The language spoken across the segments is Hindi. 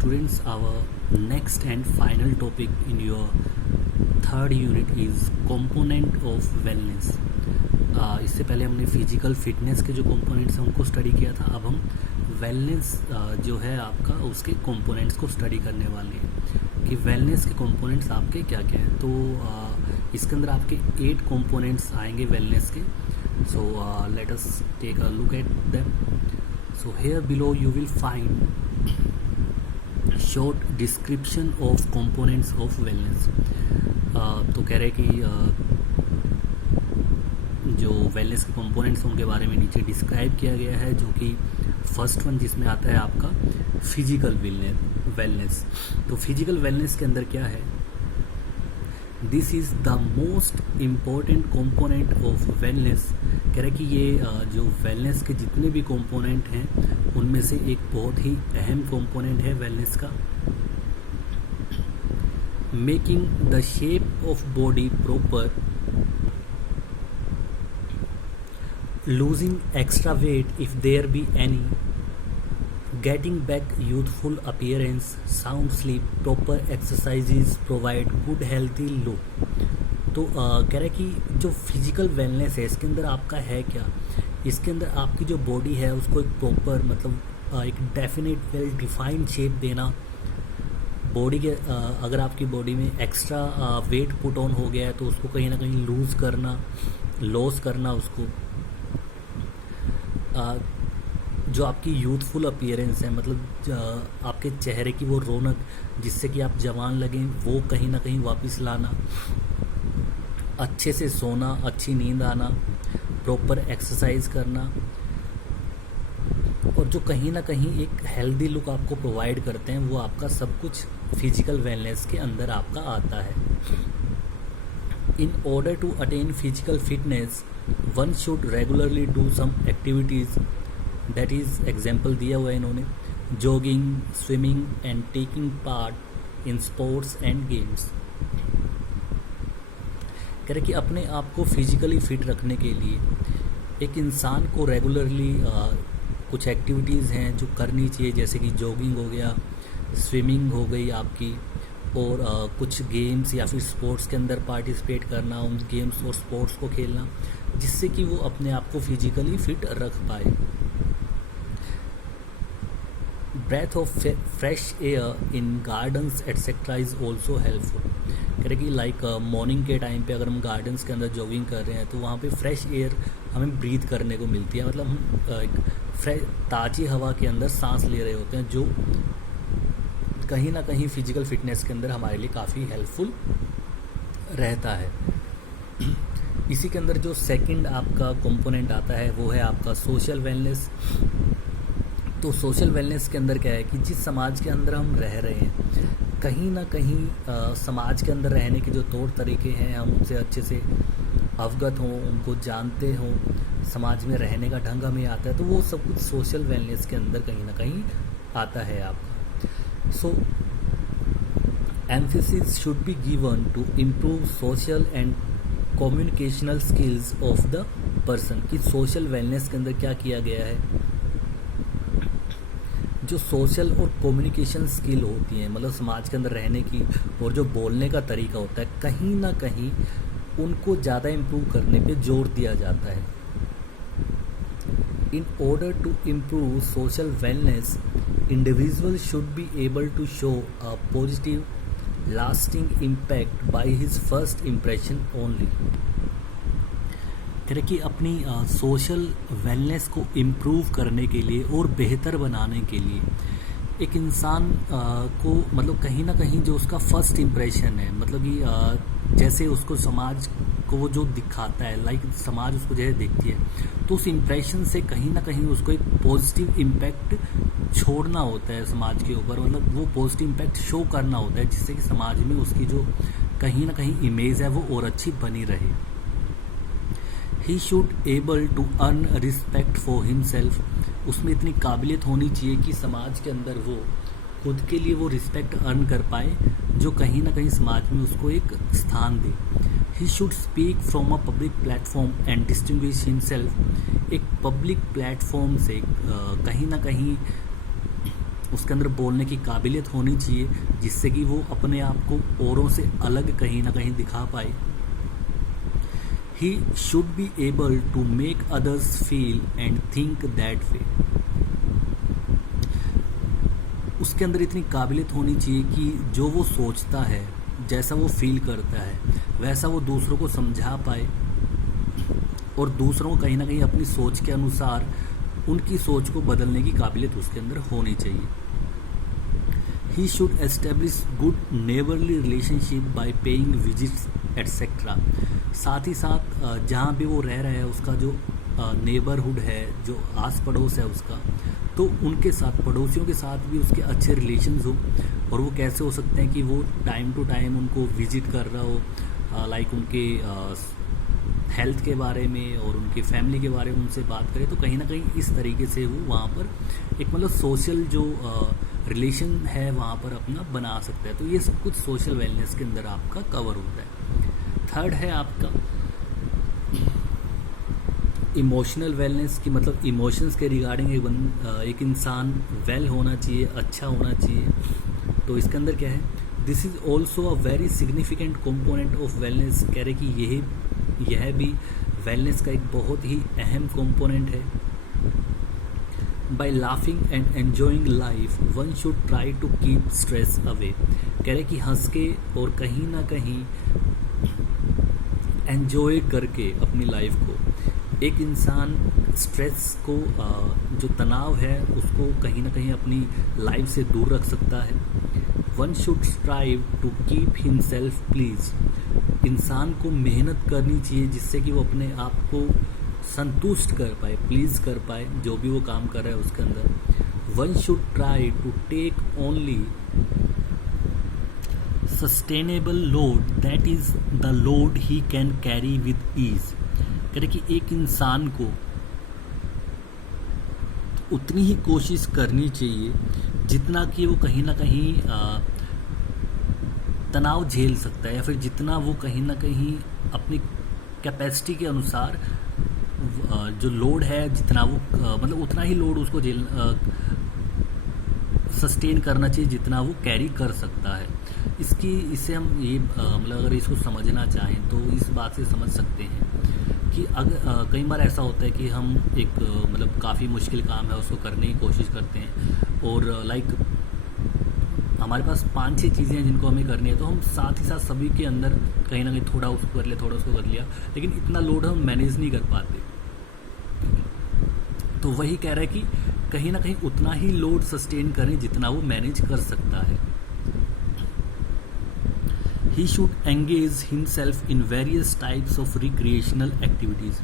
students, our next and final topic in your third unit is component of wellness. इससे पहले हमने फिजिकल फिटनेस के जो कंपोनेंट्स हैं उनको स्टडी किया था. अब हम वेलनेस जो है आपका उसके कंपोनेंट्स को स्टडी करने वाले हैं कि वेलनेस के कंपोनेंट्स आपके क्या क्या हैं. तो इसके अंदर आपके 8 कंपोनेंट्स आएंगे वेलनेस के. So let us take a look at them. So here below you will find short description of components of wellness. तो कह रहे कि जो वेलनेस के कंपोनेंट्स उनके बारे में नीचे डिस्क्राइब किया गया है, जो कि फर्स्ट वन जिसमें आता है आपका फिजिकल वेलनेस. तो फिजिकल वेलनेस के अंदर क्या है, this is the most important component of wellness. कह रहे कि ये जो वेलनेस के जितने भी कंपोनेंट हैं उनमें से एक बहुत ही अहम कंपोनेंट है वेलनेस का. Making the shape of body proper, losing extra weight if there be any, getting back youthful appearance, sound sleep, proper exercises provide good healthy look. तो कह रहा है कि जो फिजिकल वेलनेस है इसके अंदर आपका है क्या, इसके अंदर आपकी जो बॉडी है उसको एक प्रॉपर मतलब एक डेफिनेट वेल डिफाइंड शेप देना. बॉडी के अगर आपकी बॉडी में एक्स्ट्रा वेट पुट ऑन हो गया है तो उसको कहीं ना कहीं लूज़ करना, लॉस करना उसको. जो आपकी यूथफुल अपीयरेंस है, मतलब आपके चेहरे की वो रौनक जिससे कि आप जवान लगें, वो कहीं ना कहीं वापस लाना. अच्छे से सोना, अच्छी नींद आना, प्रॉपर एक्सरसाइज करना, और जो कहीं ना कहीं एक हेल्दी लुक आपको प्रोवाइड करते हैं, वो आपका सब कुछ फिजिकल वेलनेस के अंदर आपका आता है. In order to attain physical fitness one should regularly do some activities. That is example दिया हुआ है इन्होंने, jogging, swimming and taking part in sports and games. कह रहे कि अपने आप को फिजिकली फिट रखने के लिए एक इंसान को रेगुलरली कुछ एक्टिविटीज़ हैं जो करनी चाहिए, जैसे कि जॉगिंग हो गया, स्विमिंग हो गई आपकी, और कुछ गेम्स या फिर स्पोर्ट्स के अंदर पार्टिसिपेट करना, उन गेम्स और स्पोर्ट्स को खेलना जिससे कि वो अपने आप को फिजिकली फिट रख पाए. Breath of fresh air in gardens etcetera is also helpful. कह रहे कि लाइक मॉर्निंग के टाइम पे अगर हम गार्डन्स के अंदर जॉगिंग कर रहे हैं तो वहाँ पे फ्रेश एयर हमें ब्रीथ करने को मिलती है, मतलब हम एक ताज़ी हवा के अंदर सांस ले रहे होते हैं, जो कहीं ना कहीं फिजिकल फिटनेस के अंदर हमारे लिए काफ़ी हेल्पफुल रहता है. इसी के अंदर जो सेकंड आपका कंपोनेंट आता है वो है आपका सोशल वेलनेस. तो सोशल वेलनेस के अंदर क्या है कि जिस समाज के अंदर हम रह रहे हैं, कहीं ना कहीं समाज के अंदर रहने के जो तौर तरीके हैं हम उनसे अच्छे से अवगत हों, उनको जानते हों, समाज में रहने का ढंग हमें आता है, तो वो सब कुछ सोशल वेलनेस के अंदर कहीं ना कहीं आता है आपका. So, emphasis should be given to improve social and communicational skills of the person. कि सोशल वेलनेस के अंदर क्या किया गया है, जो सोशल और कम्युनिकेशन स्किल होती हैं, मतलब समाज के अंदर रहने की और जो बोलने का तरीका होता है, कहीं ना कहीं उनको ज़्यादा इम्प्रूव करने पे जोर दिया जाता है. In order to improve social wellness, individuals should be able to show a positive, lasting impact by his first impression only. कह रहे कि अपनी सोशल वेलनेस को इम्प्रूव करने के लिए और बेहतर बनाने के लिए एक इंसान को मतलब कहीं ना कहीं जो उसका फर्स्ट इम्प्रेशन है, मतलब कि जैसे उसको समाज को वो जो दिखाता है, लाइक समाज उसको जैसे देखती है, तो उस इम्प्रेशन से कहीं ना कहीं उसको एक पॉजिटिव इम्पैक्ट छोड़ना होता है समाज के ऊपर, मतलब वो पॉजिटिव इम्पैक्ट शो करना होता है जिससे कि समाज में उसकी जो कहीं ना कहीं इमेज है वो और अच्छी बनी रहे. He should able to earn respect for himself. उसमें इतनी काबिलियत होनी चाहिए कि समाज के अंदर वो खुद के लिए वो रिस्पेक्ट अर्न कर पाए, जो कहीं ना कहीं समाज में उसको एक स्थान दे. He should speak from a public platform and distinguish himself. एक पब्लिक प्लेटफॉर्म से कहीं ना कहीं उसके अंदर बोलने की काबिलियत होनी चाहिए, जिससे कि वो अपने आप को औरों से अलग कहीं ना कहीं दिखा पाए। He should be able to make others feel and think that way. उसके अंदर इतनी काबिलियत होनी चाहिए कि जो वो सोचता है, जैसा वो फील करता है, वैसा वो दूसरों को समझा पाए और दूसरों को कहीं ना कहीं अपनी सोच के अनुसार उनकी सोच को बदलने की काबिलियत उसके अंदर होनी चाहिए। He should establish good neighbourly relationship bye paying visits etcetera. साथ ही साथ जहाँ भी वो रह रहा है उसका जो नेबरहुड है, जो आस पड़ोस है उसका, तो उनके साथ, पड़ोसियों के साथ भी उसके अच्छे रिलेशंस हो। और वो कैसे हो सकते हैं कि वो टाइम टू टाइम उनको विजिट कर रहा हो, लाइक उनके हेल्थ के बारे में और उनकी फैमिली के बारे में उनसे बात करे, तो कहीं ना कहीं इस तरीके से वो वहाँ पर एक मतलब सोशल जो रिलेशन है वहाँ पर अपना बना सकता है। तो ये सब कुछ सोशल वेलनेस के अंदर आपका कवर होता है। थर्ड है आपका इमोशनल वेलनेस की, मतलब इमोशंस के रिगार्डिंग एक इंसान वेल होना चाहिए, अच्छा होना चाहिए। तो इसके अंदर क्या है, this is also a very significant component of wellness. कह रहे कि यह भी वेलनेस का एक बहुत ही अहम कंपोनेंट है। By laughing and enjoying life one should try to keep stress away. कह रहे कि हंस के और कहीं ना कहीं एन्जॉय करके अपनी लाइफ को एक इंसान स्ट्रेस को, जो तनाव है उसको कहीं ना कहीं अपनी लाइफ से दूर रख सकता है। One should strive to keep himself please. इंसान को मेहनत करनी चाहिए जिससे कि वो अपने आप को संतुष्ट कर पाए, प्लीज कर पाए जो भी वो काम कर रहा है उसके अंदर। One should try to take only sustainable load that is the load he can carry with ease. कह रहे कि एक इंसान को उतनी ही कोशिश करनी चाहिए जितना कि वो कहीं ना कहीं तनाव झेल सकता है, या फिर जितना वो कहीं ना कहीं अपनी कैपेसिटी के अनुसार जो लोड है, जितना वो मतलब उतना ही लोड उसको सस्टेन करना चाहिए जितना वो कैरी कर सकता है। इससे हम ये मतलब अगर इसको समझना चाहें तो इस बात से समझ सकते हैं कि अगर कई बार ऐसा होता है कि हम एक मतलब काफ़ी मुश्किल काम है उसको करने की कोशिश करते हैं और लाइक हमारे पास 5-6 चीज़ें हैं जिनको हमें करनी है, तो हम साथ ही साथ सभी के अंदर कहीं ना कहीं थोड़ा उसको कर लिया, थोड़ा उसको कर लिया, लेकिन इतना लोड हम मैनेज नहीं कर पाते। तो वही कह रहा है कि कहीं ना कहीं उतना ही लोड सस्टेन करें जितना वो मैनेज कर सकता है। He should engage himself in various types of recreational activities।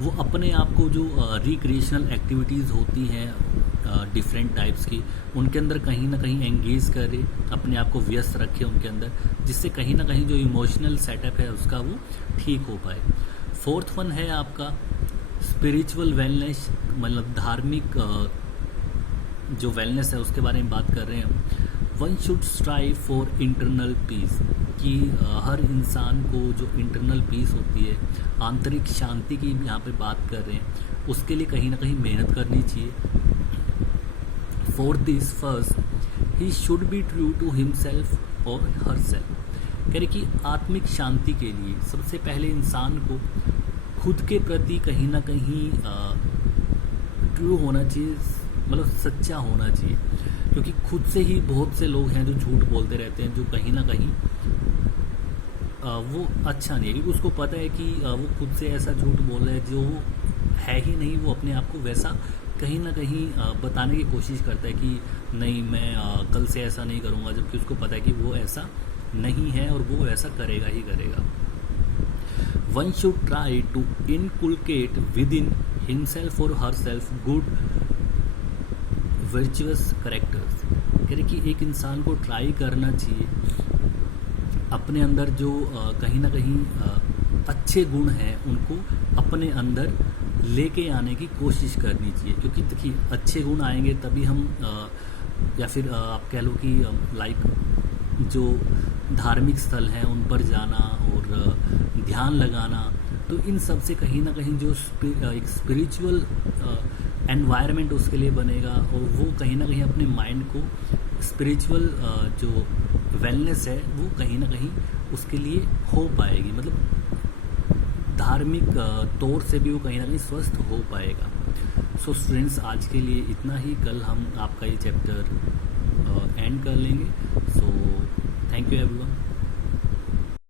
वो अपने आप को जो रिक्रिएशनल एक्टिविटीज़ होती हैं डिफरेंट टाइप्स की, उनके अंदर कहीं ना कहीं एंगेज करे, अपने आप को व्यस्त रखे उनके अंदर, जिससे कहीं ना कहीं जो इमोशनल सेटअप है उसका वो ठीक हो पाए। फोर्थ वन है आपका स्पिरिचुअल वेलनेस, मतलब धार्मिक जो वेलनेस है उसके बारे में बात कर रहे हैं हम। One should strive for internal peace, कि हर इंसान को जो इंटरनल पीस होती है, आंतरिक शांति की यहाँ पे बात कर रहे हैं, उसके लिए कहीं ना कहीं मेहनत करनी चाहिए। For this first he should be true to himself और हर सेल्फ। कह रहे कि आत्मिक शांति के लिए सबसे पहले इंसान को खुद के प्रति कहीं ना कहीं ट्रू होना चाहिए, मतलब सच्चा होना चाहिए, क्योंकि खुद से ही बहुत से लोग हैं जो झूठ बोलते रहते हैं, जो कहीं ना कहीं वो अच्छा नहीं है, क्योंकि उसको पता है कि वो खुद से ऐसा झूठ बोल रहा है जो है ही नहीं। वो अपने आप को वैसा कहीं ना कहीं बताने की कोशिश करता है कि नहीं मैं कल से ऐसा नहीं करूँगा, जबकि उसको पता है कि वो ऐसा नहीं है और वो ऐसा करेगा ही करेगा। One should try to inculcate within himself और herself good virtuous characters. कह रहे कि एक इंसान को ट्राई करना चाहिए अपने अंदर जो कहीं ना कहीं अच्छे गुण हैं उनको अपने अंदर लेके आने की कोशिश करनी चाहिए, क्योंकि देखिए अच्छे गुण आएंगे तभी हम या फिर आप कह लो कि लाइक जो धार्मिक स्थल हैं उन पर जाना और ध्यान लगाना, तो इन सब से कहीं ना कहीं जो एक स्पिरिचुअल एनवायरनमेंट उसके लिए बनेगा और वो कहीं ना कहीं अपने माइंड को स्पिरिचुअल जो वेलनेस है वो कहीं ना कहीं उसके लिए हो पाएगी, मतलब धार्मिक तौर से भी वो कहीं ना कहीं स्वस्थ हो पाएगा। सो स्टूडेंट्स, आज के लिए इतना ही। कल हम आपका ये चैप्टर एंड कर लेंगे। So thank you everyone.